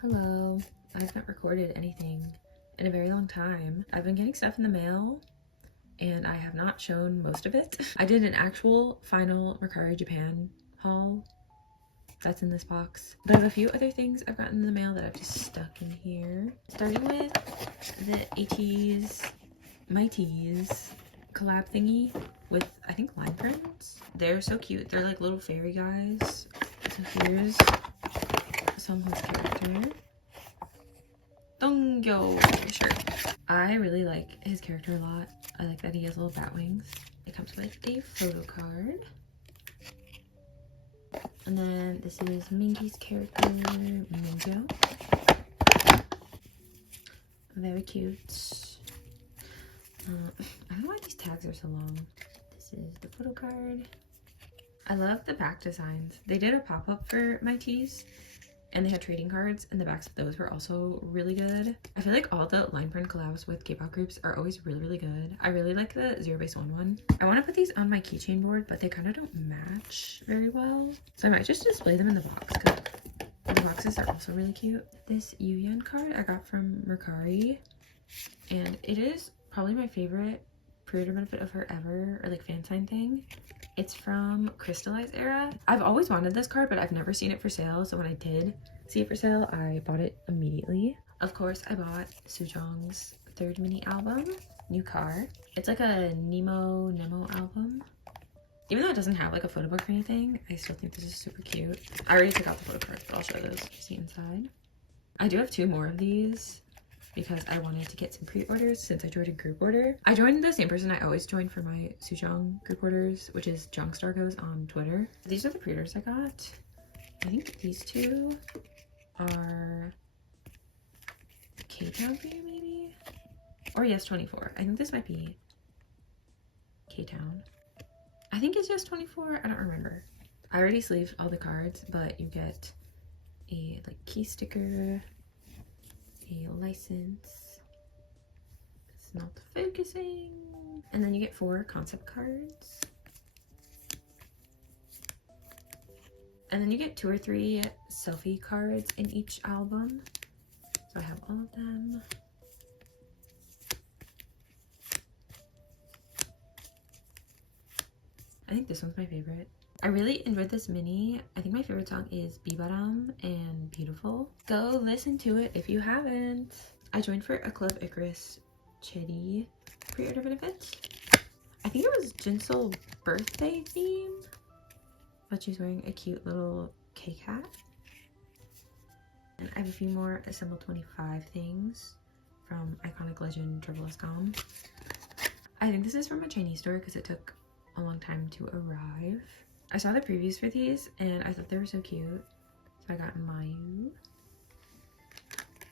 Hello. I haven't recorded anything in a very long time. I've been getting stuff in the mail and I have not shown most of it. I did an actual final Mercari Japan haul that's in this box, but I have a few other things I've gotten in the mail that I've just stuck in here. Starting with the ateez mighteez collab thingy with, I think, line prints. They're so cute. They're like little fairy guys. So here's Songho's character. Dongyo shirt. I really like his character a lot. I like that he has little bat wings. It comes with a photo card. And then this is Mingy's character, Minjo. Very cute. I don't know why these tags are so long. This is the photo card. I love the back designs. They did a pop-up for mighteez and they had trading cards, and the backs of those were also really good. I feel like all the line print collabs with K-pop groups are always really good. I really like the Zero Base one. I want to put these on my keychain board, but they kind of don't match very well, so I might just display them in the box because the boxes are also really cute. This yooyeon card I got from Mercari, and it is probably my favorite pre-order benefit of her ever, or like fan sign thing. It's from Crystallize era. I've always wanted this card, but I've never seen it for sale, so when I did see it for sale, I bought it immediately. Of course, I bought Sujeong's third mini album, New Car. It's like a Nemo album. Even though it doesn't have like a photo book or anything, I still think this is super cute. I already took out the photo cards, but I'll show those. See inside. I do have 2 more of these because I wanted to get some pre-orders since I joined a group order. I joined the same person I always join for my Sujeong group orders, which is Junkstar Goes on Twitter. These are the pre-orders I got. I think these 2 are K-Town for you, maybe? Or Yes 24. I think this might be K-Town. I think it's Yes 24. I don't remember. I already sleeved all the cards, but you get a like key sticker, a license. It's not focusing. And then you get 4 concept cards. And then you get 2 or 3 selfie cards in each album. So I have all of them. I think this one's my favorite. I really enjoyed this mini. I think my favorite song is Bbyee and Beautiful. Go listen to it if you haven't. I joined for a Club Icarus Chitty pre-order benefit. I think it was Jinsoul's birthday theme, but she's wearing a cute little cake hat. And I have a few more Assemble 25 things from Iconic Legend tripleS. I think this is from a Chinese store because it took a long time to arrive. I saw the previews for these and I thought they were so cute, so I got Mayu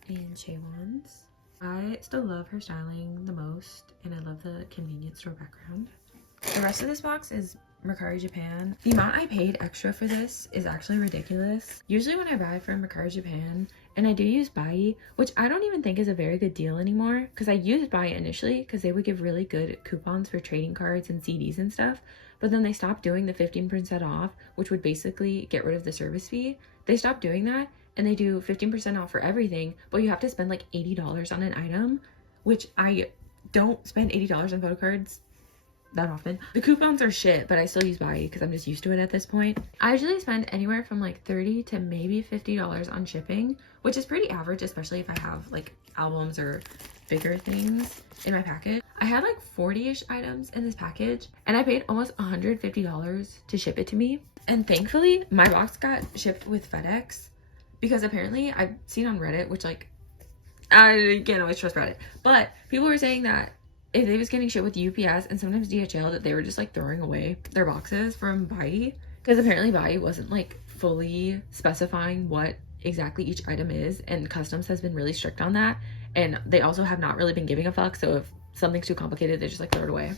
and Chaewon's. I still love her styling the most, and I love the convenience store background. The rest of this box is Mercari Japan. The amount I paid extra for this is actually ridiculous. Usually when I buy from Mercari Japan, and I do use bbyee, which I don't even think is a very good deal anymore, because I used bbyee initially because they would give really good coupons for trading cards and CDs and stuff, but then they stopped doing the 15% off, which would basically get rid of the service fee. They stopped doing that, and they do 15% off for everything, but you have to spend like $80 on an item, which I don't spend $80 on photocards that often. The coupons are shit, but I still use bbyee because I'm just used to it at this point. I usually spend anywhere from like $30 to maybe $50 on shipping, which is pretty average, especially if I have like albums or bigger things in my package. I had like 40-ish items in this package, and I paid almost $150 to ship it to me. And thankfully, my box got shipped with FedEx, because apparently I've seen on Reddit, which like, I can't always trust Reddit, but people were saying that if they was getting shit with UPS and sometimes DHL, that they were just like throwing away their boxes from bbyee, because apparently bbyee wasn't like fully specifying what exactly each item is, and customs has been really strict on that, and they also have not really been giving a fuck. So if something's too complicated, they just like throw it away.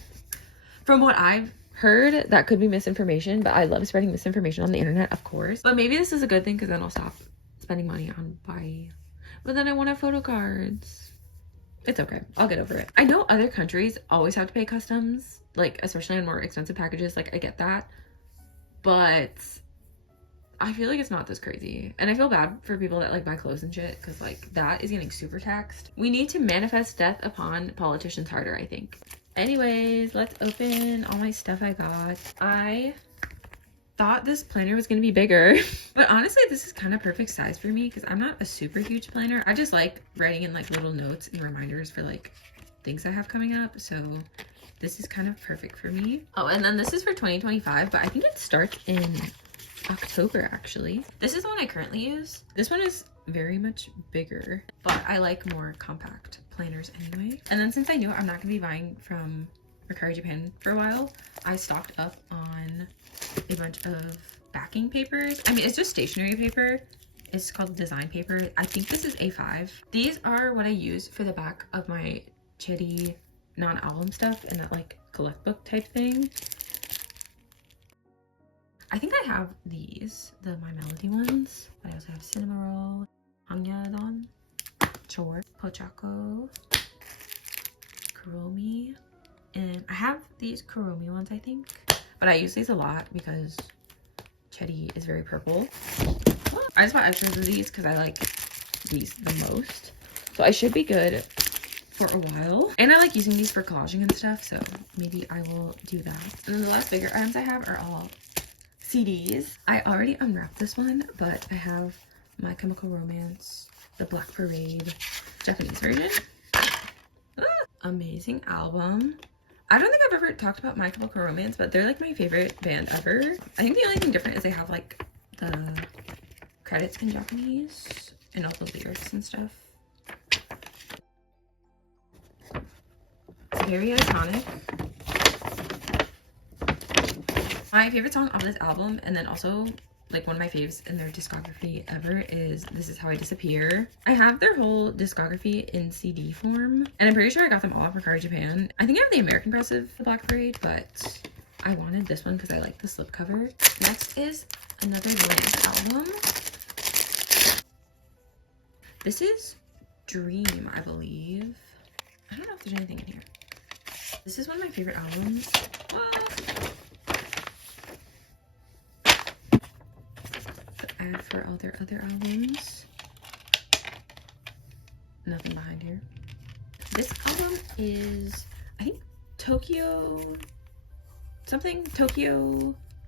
From what I've heard, that could be misinformation, but I love spreading misinformation on the internet, of course. But maybe this is a good thing, because then I'll stop spending money on bbyee. But then I want to have photo cards. It's okay, I'll get over it. I know other countries always have to pay customs, like especially on more expensive packages, like I get that, but I feel like it's not this crazy. And I feel bad for people that like buy clothes and shit, because like that is getting super taxed. We need to manifest death upon politicians harder, I think. Anyways, let's open all my stuff I got. I thought this planner was gonna be bigger, but honestly this is kind of perfect size for me because I'm not a super huge planner. I just like writing in like little notes and reminders for like things I have coming up, so this is kind of perfect for me. Oh, and then this is for 2025, but I think it starts in October actually. This is the one I currently use. This one is very much bigger, but I like more compact planners anyway. And then since I knew I'm not gonna be buying from Mercari Japan for a while, I stocked up on a bunch of backing papers. I mean, it's just stationery paper. It's called design paper. I think this is A5. These are what I use for the back of my choerry non-album stuff and that like collect book type thing. I think I have these, the My Melody ones. I also have Cinema Roll, Hangyadon, Chor, Pochako, Kuromi, and I have these Kuromi ones, I think. But I use these a lot because choerry is very purple. I just bought extras of these because I like these the most. So I should be good for a while. And I like using these for collaging and stuff, so maybe I will do that. And then the last bigger items I have are all CDs. I already unwrapped this one, but I have My Chemical Romance, the Black Parade Japanese version. Amazing album. I don't think I've ever talked about My Chemical Romance, but they're like my favorite band ever. I think the only thing different is they have like the credits in Japanese and all the lyrics and stuff. Very iconic. My favorite song of this album, and then also like one of my faves in their discography ever, is This Is How I Disappear. I have their whole discography in CD form, and I'm pretty sure I got them all at Mercari Japan. I think I have the American press of The Black Parade, but I wanted this one because I like the slipcover. Next is another Lamp album. This is Dream, I believe. I don't know if there's anything in here. This is one of my favorite albums. Ad for all their other albums. Nothing behind here. This album is, I think, Tokyo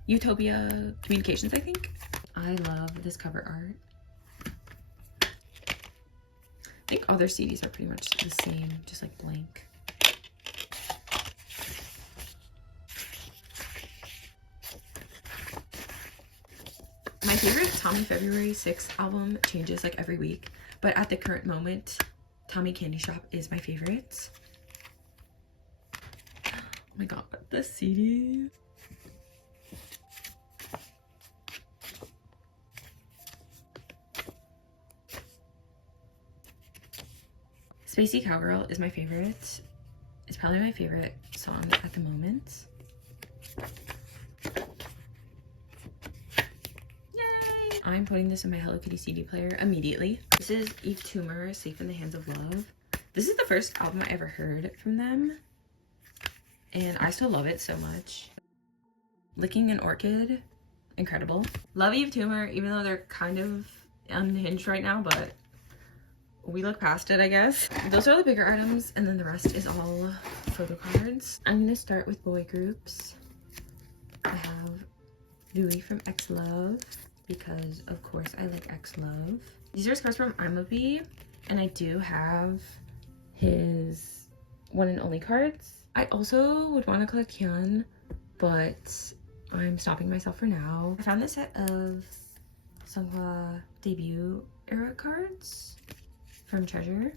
Utopia Communications, I think. I love this cover art. I think all their CDs are pretty much the same, just like blank. My favorite Tommy February 6th album changes like every week, but at the current moment, Tommy Candy Shop is my favorite. Oh my god, the CD. Spacey Cowgirl is my favorite. It's probably my favorite song at the moment. I'm putting this in my Hello Kitty CD player immediately. This is Eve Tumor, Safe in the Hands of Love. This is the first album I ever heard from them, and I still love it so much. Licking an Orchid, incredible. Love Eve Tumor, even though they're kind of unhinged right now, but we look past it, I guess. Those are all the bigger items, and then the rest is all photo cards. I'm gonna start with boy groups. I have Louis from X Love, because of course I like X Love. These are cards from bbyee, and I do have his one and only cards. I also would want to collect Hyun, but I'm stopping myself for now. I found this set of Seonghwa debut era cards from Treasure,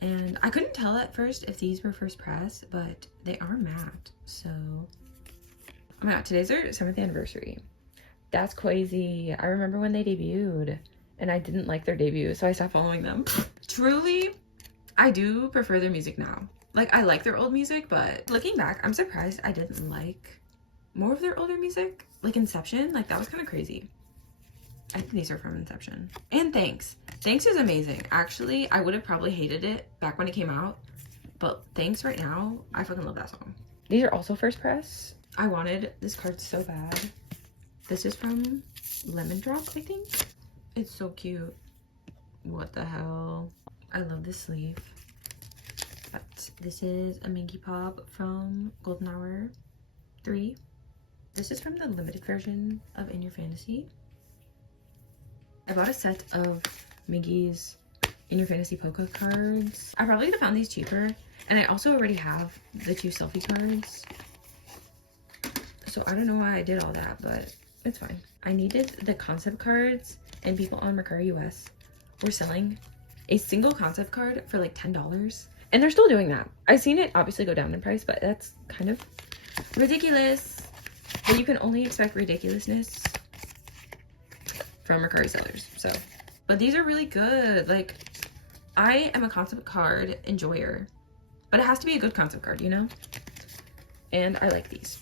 and I couldn't tell at first if these were first press, but they are matte, so. Oh my god, today's their 7th anniversary. That's crazy. I remember when they debuted and I didn't like their debut, so I stopped following them. Truly, I do prefer their music now. Like, I like their old music, but looking back, I'm surprised I didn't like more of their older music. Like Inception, like that was kind of crazy. I think these are from Inception. And Thanks. Thanks is amazing. Actually, I would have probably hated it back when it came out, but Thanks right now, I fucking love that song. These are also first press. I wanted this card so bad. This is from Lemon Drop, I think. It's so cute. What the hell? I love this sleeve. But this is a Mingy Pop from Golden Hour 3. This is from the limited version of In Your Fantasy. I bought a set of Mingy's In Your Fantasy polka cards. I probably could have found these cheaper. And I also already have the 2 selfie cards. So I don't know why I did all that, but it's fine. I needed the concept cards, and people on Mercari US were selling a single concept card for like $10. And they're still doing that. I've seen it obviously go down in price, but that's kind of ridiculous. But you can only expect ridiculousness from Mercari sellers. So, but these are really good. Like, I am a concept card enjoyer, but it has to be a good concept card, you know? And I like these.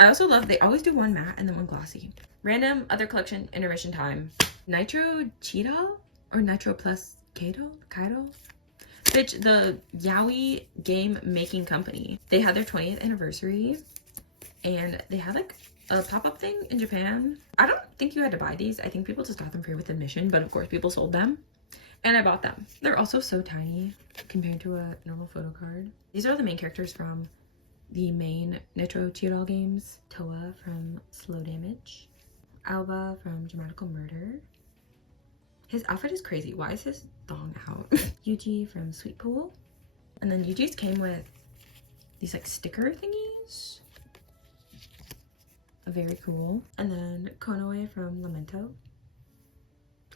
I also love, they always do one matte and then one glossy. Random other collection intermission time. Nitro Cheetah or Nitro Plus Kaido? Bitch, the yaoi game making company. They had their 20th anniversary and they had like a pop-up thing in Japan. I don't think you had to buy these. I think people just got them free with admission, but of course people sold them. And I bought them. They're also so tiny compared to a normal photo card. These are the main characters from the main Nitro Cheetah games. Toa from Slow Damage. Alba from Dramatical Murder. His outfit is crazy. Why is his thong out? Yuji from Sweet Pool. And then Yuji's came with these like sticker thingies. Very cool. And then Konoe from Lamento.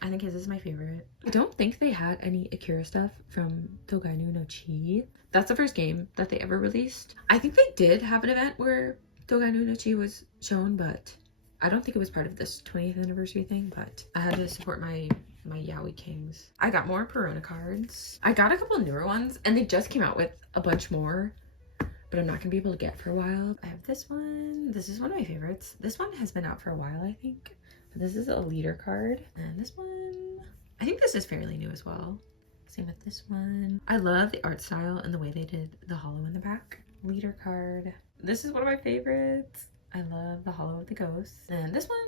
I think his is my favorite. I don't think they had any Akira stuff from Togainu no Chi. That's the first game that they ever released. I think they did have an event where Togainu no Chi was shown, but I don't think it was part of this 20th anniversary thing, but I had to support my yaoi kings. I got more Perona cards. I got a couple newer ones and they just came out with a bunch more, but I'm not gonna be able to get for a while. I have this one. This is one of my favorites. This one has been out for a while, I think. This is a leader card. And this one, I think this is fairly new as well. Same with this one. I love the art style and the way they did the hllo in the back. Leader card. This is one of my favorites. I love the hllo of the ghost. And this one,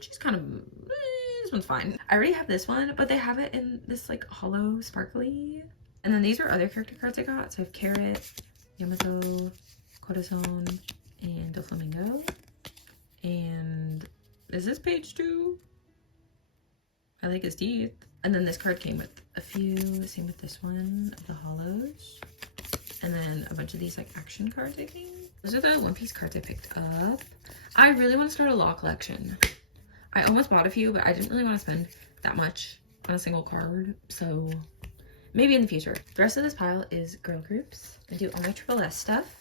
she's kind of, this one's fine. I already have this one, but they have it in this like hllo sparkly. And then these are other character cards I got. So I have Carrot, Yamato, Corazon, and Doflamingo. And is this page 2? I like his teeth. And then this card came with a few, same with this one, of the hllos. And then a bunch of these like action cards, I think. Those are the One Piece cards I picked up. I really want to start a law collection. I almost bought a few, but I didn't really want to spend that much on a single card. So maybe in the future. The rest of this pile is girl groups. I do all my tripleS stuff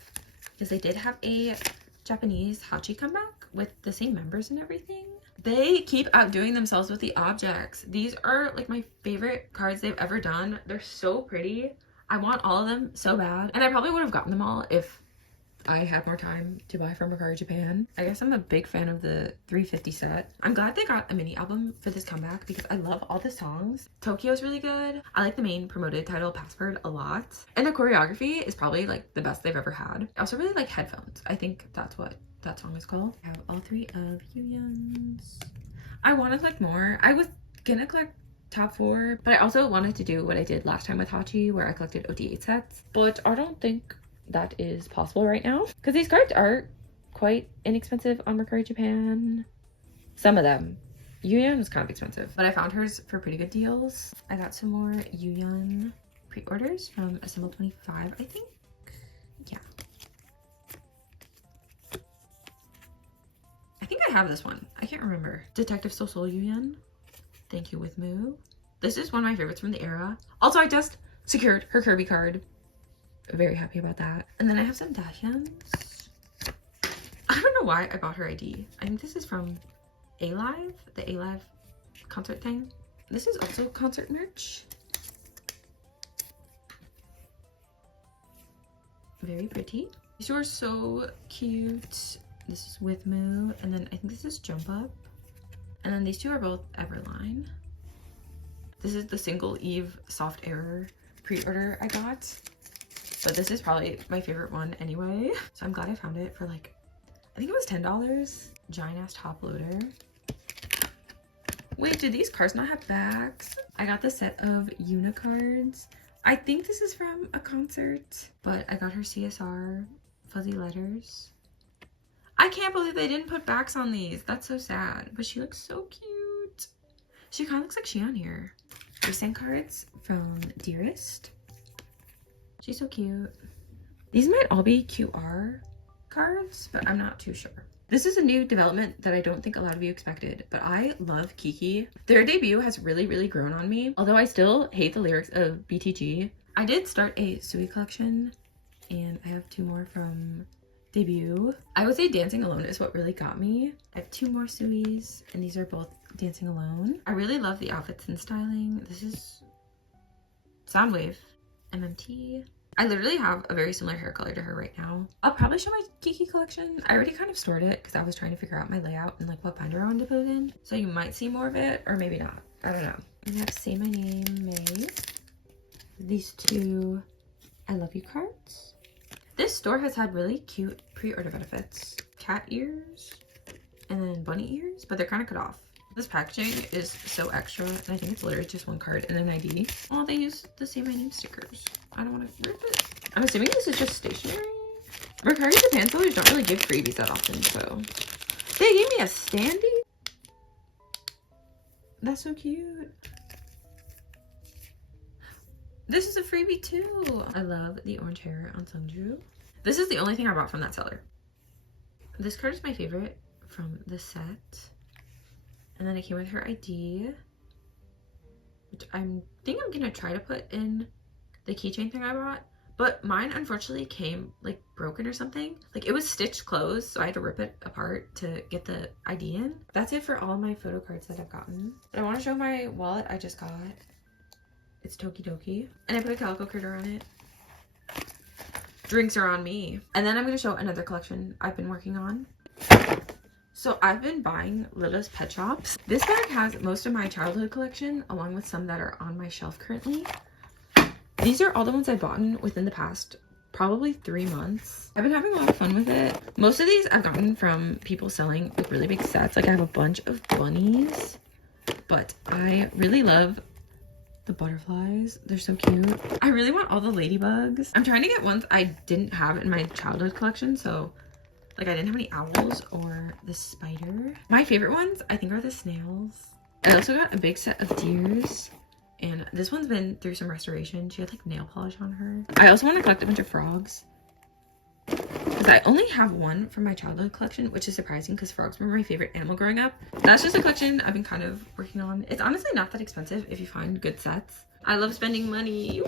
because they did have a Japanese Hachi comeback with the same members and everything. They keep outdoing themselves with the objects. These are like my favorite cards they've ever done. They're so pretty. I want all of them so bad. And I probably would have gotten them all if I had more time to buy from Mercari Japan. I guess I'm a big fan of the 350 set. I'm glad they got a mini album for this comeback because I love all the songs. Tokyo's really good. I like the main promoted title, Password, a lot. And the choreography is probably like the best they've ever had. I also really like Headphones. I think that's what that song is called. I have all 3 of yooyeon's. I want to collect more. I was gonna collect top 4, but I also wanted to do what I did last time with Hachi where I collected OT8 sets, but I don't think that is possible right now because these cards are quite inexpensive on Mercari Japan. Some of them. Yooyeon was kind of expensive, but I found hers for pretty good deals. I got some more Yooyeon pre-orders from Assemble 25, I think. Yeah. I think I have this one. I can't remember. Detective Soul Yooyeon. Thank you with Moo. This is one of my favorites from the era. Also, I just secured her Kirby card. Very happy about that. And then I have some Dahyuns. I don't know why I bought her ID. I think this is from A-Live, the A-Live concert thing. This is also concert merch. Very pretty. These two are so cute. This is with Moo, and then I think this is Jump Up. And then these two are both Everline. This is the single Eve Soft Error pre-order I got. But this is probably my favorite one anyway. So I'm glad I found it for like, I think it was $10. giant ass top loader. Wait, do these cards not have backs? I got the set of unicards. I think this is from a concert, but I got her CSR fuzzy letters. I can't believe they didn't put backs on these. That's so sad, but she looks so cute. She kind of looks like she on here. Recent cards from Dearest. She's so cute. These might all be QR cards, but I'm not too sure. This is a new development that I don't think a lot of you expected, but I love Kiki. Their debut has really grown on me, although I still hate the lyrics of BTG. I did start a Sui collection, and I have 2 more from debut. I would say Dancing Alone is what really got me. I have 2 more Suis, and these are both Dancing Alone. I really love the outfits and styling. This is Soundwave, MMT. I literally have a very similar hair color to her right now. I'll probably show my Kiki collection. I already kind of stored it because I was trying to figure out my layout and like what binder I wanted to put it in. So you might see more of it or maybe not. I don't know. We have Say My Name, May. These 2 I Love You cards. This store has had really cute pre-order benefits. Cat ears and then bunny ears, but they're kind of cut off. This packaging is so extra, and I think it's literally just 1 card and an ID. Oh, they use the Say My Name stickers. I don't want to rip it. I'm assuming this is just stationery. Mercari Japan sellers don't really give freebies that often, so. They gave me a standee? That's so cute. This is a freebie too. I love the orange hair on Sungju. This is the only thing I bought from that seller. This card is my favorite from the set. And then it came with her ID, which I think I'm gonna try to put in the keychain thing I bought. But mine unfortunately came like broken or something. Like it was stitched closed, so I had to rip it apart to get the ID in. That's it for all my photo cards that I've gotten. I want to show my wallet I just got. It's Tokidoki. And I put a calico critter on it. Drinks are on me. And then I'm gonna show another collection I've been working on. So I've been buying Littlest pet shops. This bag has most of my childhood collection, along with some that are on my shelf currently. These are all the ones I've bought within the past probably 3 months. I've been having a lot of fun with it. Most of these I've gotten from people selling like really big sets. Like I have a bunch of bunnies, but I really love the butterflies. They're so cute. I really want all the ladybugs. I'm trying to get ones I didn't have in my childhood collection, so like I didn't have any owls or the spider. My favorite ones I think are the snails. I also got a big set of deers, and this one's been through some restoration. She had like nail polish on her. I also want to collect a bunch of frogs because I only have 1 from my childhood collection, which is surprising because frogs were my favorite animal growing up. That's just a collection I've been kind of working on. It's honestly not that expensive if you find good sets. I love spending money.